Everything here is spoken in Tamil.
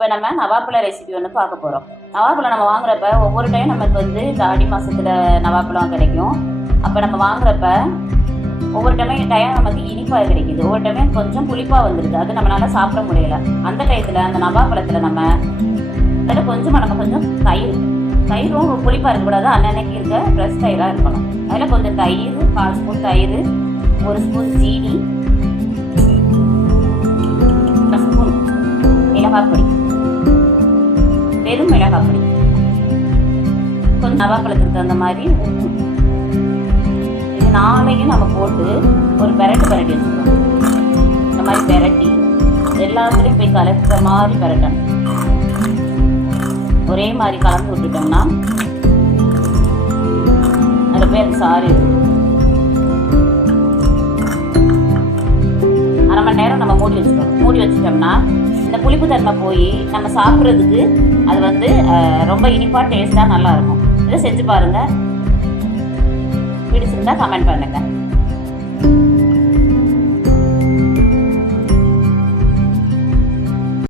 இப்போ நம்ம நவாப்பழம் ரெசிபி ஒன்று பார்க்க போகிறோம். நவாப்பழம் நம்ம வாங்குறப்ப ஒவ்வொரு டைம் நமக்கு வந்து இந்த ஆடி மாதத்தில் நவாப்பழம் கிடைக்கும். அப்போ நம்ம வாங்குறப்ப ஒவ்வொரு டைம் நமக்கு இனிப்பாக கிடைக்கிது, ஒவ்வொரு டைம் கொஞ்சம் புளிப்பாக வந்துடுது. அது நம்மளால் சாப்பிட முடியலை. அந்த டயத்தில் அந்த நவாப்பழத்தில் நம்ம அதில் கொஞ்சம் தயிரும் புளிப்பாக இருக்கக்கூடாது, அன்னன்னைக்கு இருக்க ஃப்ரெஷ் தயிராக இருக்கணும். அதில் கொஞ்சம் தயிர், 1/4 ஸ்பூன் தயிர், 1 ஸ்பூன் சீனி, 1 ஸ்பூன் மிளகாப்பொடி, வெறும் மிளகாப்பொடி, கொஞ்சம் நவாப்பழத்துக்கு தகுந்த மாதிரி உப்பு, இது 4ஐயும் நம்ம போட்டு ஒரு பெரட்டி வச்சுக்கணும். இந்த மாதிரி பெரட்டி எல்லாத்துலேயும் போய் கலக்கிற மாதிரி பெரட்டணும். ஒரே மாதிரி கலந்து விட்டுட்டோம்னா அதில் போய் அது சாறு அரை மணி நேரம் நம்ம மூடி வச்சுட்டோம்னா இந்த புளிப்பு தன்மை போய் நம்ம சாப்பிட்றதுக்கு அது வந்து ரொம்ப இனிப்பாக டேஸ்ட்டாக நல்லாயிருக்கும். இதை செஞ்சு பாருங்கள். பிடிச்சிருந்தா கமெண்ட் பண்ணுங்கள்.